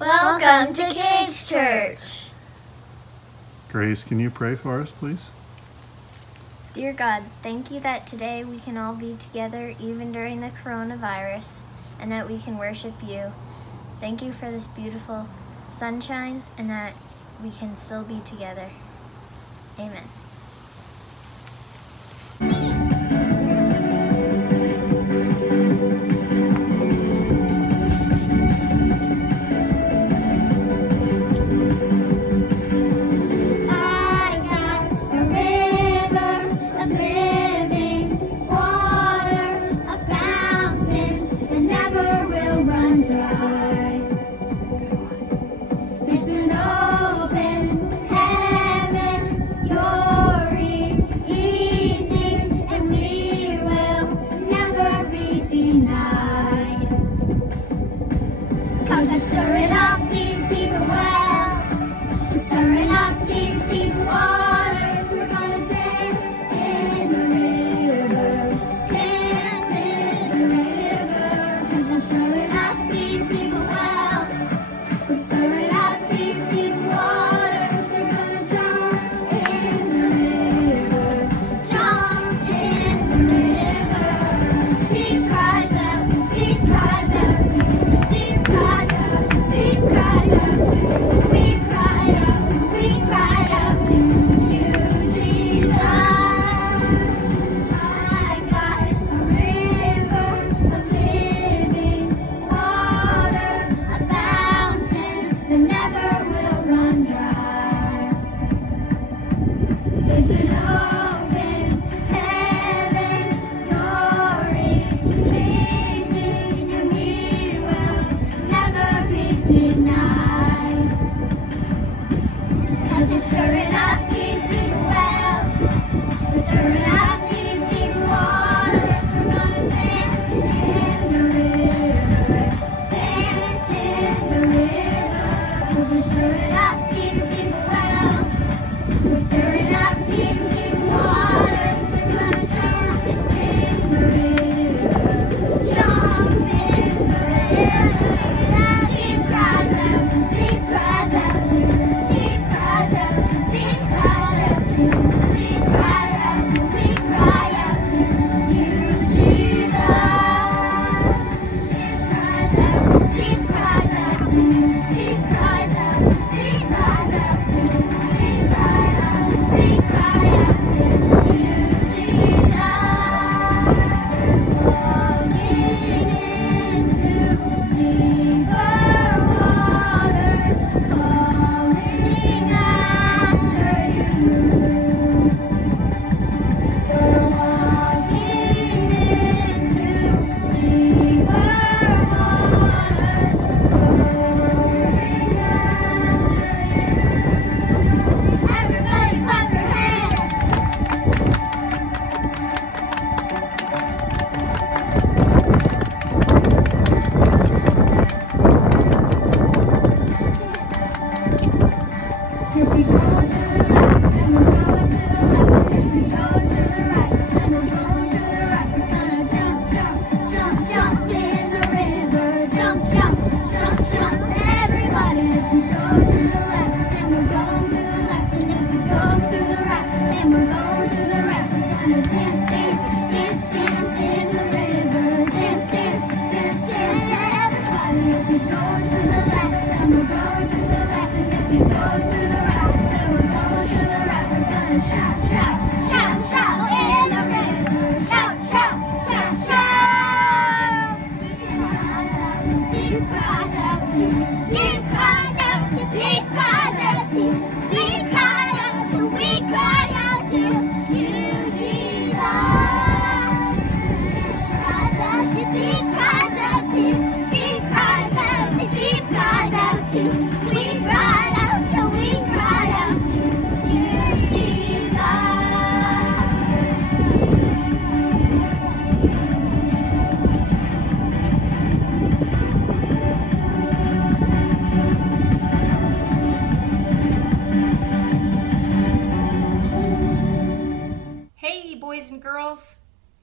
Welcome to Kids Church. Grace, can you pray for us, please? Dear God, thank you that today we can all be together even during the coronavirus and that we can worship you. Thank you for this beautiful sunshine and that we can still be together. Amen.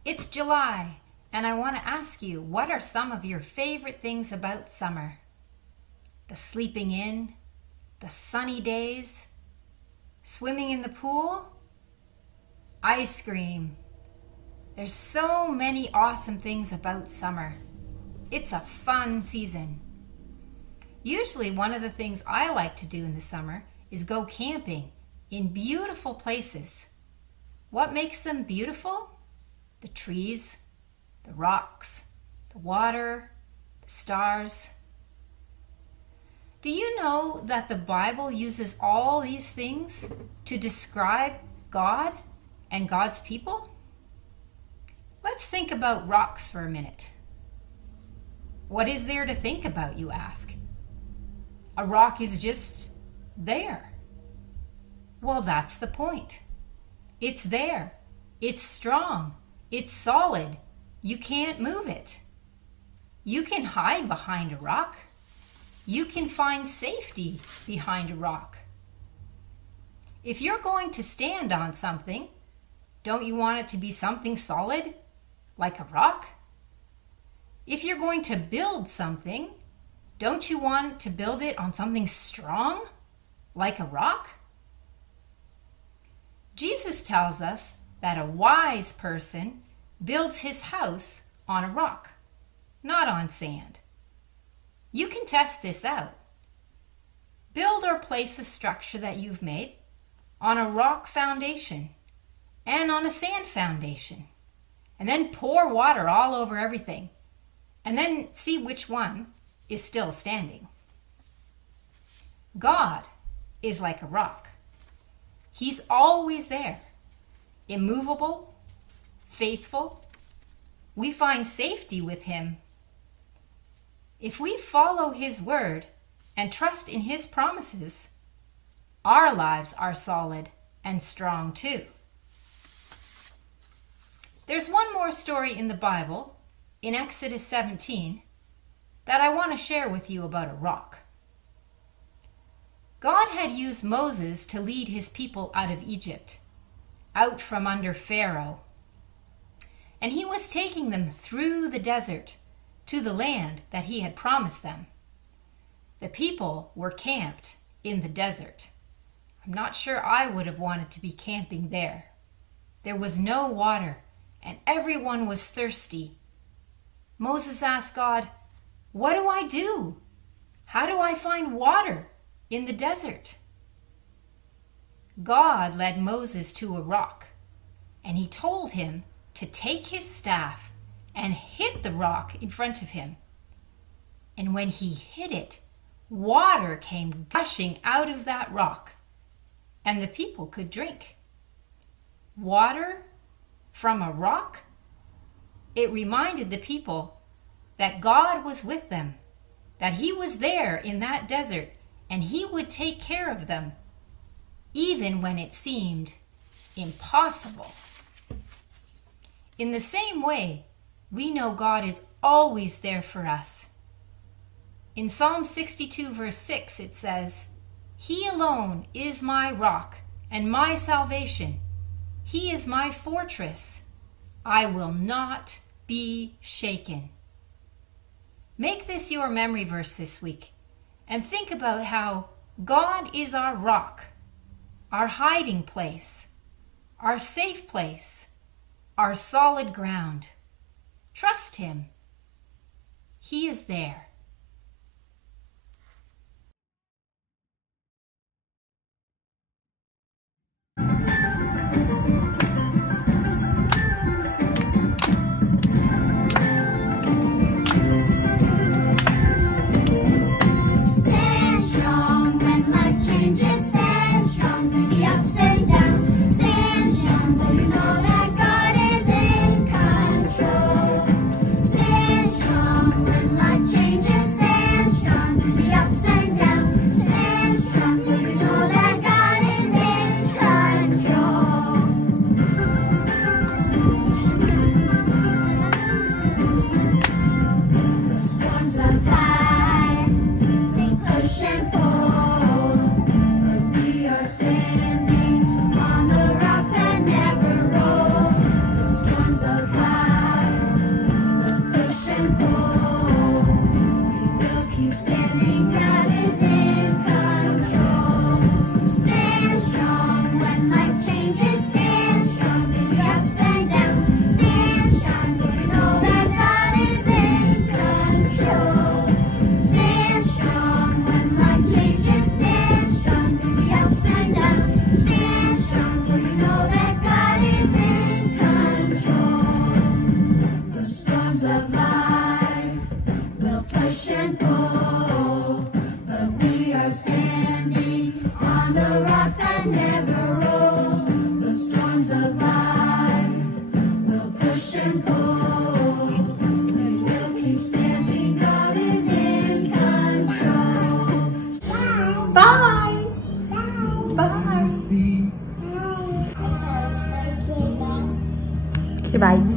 It's July, and I want to ask you, what are some of your favorite things about summer? the sleeping in, the sunny days, swimming in the pool, ice cream. There's so many awesome things about summer. It's a fun season. Usually one of the things I like to do in the summer is go camping in beautiful places. What makes them beautiful? The trees, the rocks, the water, the stars. Do you know that the Bible uses all these things to describe God and God's people? Let's think about rocks for a minute. What is there to think about, you ask? A rock is just there. Well, that's the point. It's there. It's strong. It's solid. You can't move it. You can hide behind a rock. You can find safety behind a rock. If you're going to stand on something, don't you want it to be something solid, like a rock? If you're going to build something, don't you want to build it on something strong, like a rock? Jesus tells us that a wise person builds his house on a rock, not on sand. You can test this out. Build or place a structure that you've made on a rock foundation and on a sand foundation, and then pour water all over everything, and then see which one is still standing. God is like a rock. He's always there, immovable, faithful. We find safety with him. If we follow his word and trust in his promises, our lives are solid and strong too. There's one more story in the Bible, in Exodus 17, that I want to share with you about a rock. God had used Moses to lead his people out of Egypt, out from under Pharaoh. And he was taking them through the desert to the land that he had promised them. The people were camped in the desert. I'm not sure I would have wanted to be camping there. There was no water, and everyone was thirsty. Moses asked God, "What do I do? How do I find water in the desert?" God led Moses to a rock, and he told him to take his staff and hit the rock in front of him. And when he hit it, water came gushing out of that rock, and the people could drink. Water from a rock? It reminded the people that God was with them, that he was there in that desert, and he would take care of them, even when it seemed impossible. In the same way, we know God is always there for us. In Psalm 62, verse 6, it says, "He alone is my rock and my salvation. He is my fortress. I will not be shaken." Make this your memory verse this week, and think about how God is our rock, our hiding place, our safe place, our solid ground. Trust him. He is there. Stand strong when life changes. Stand strong through the ups and downs. Stand strong so you know that God is in control. Stand strong when life changes. invite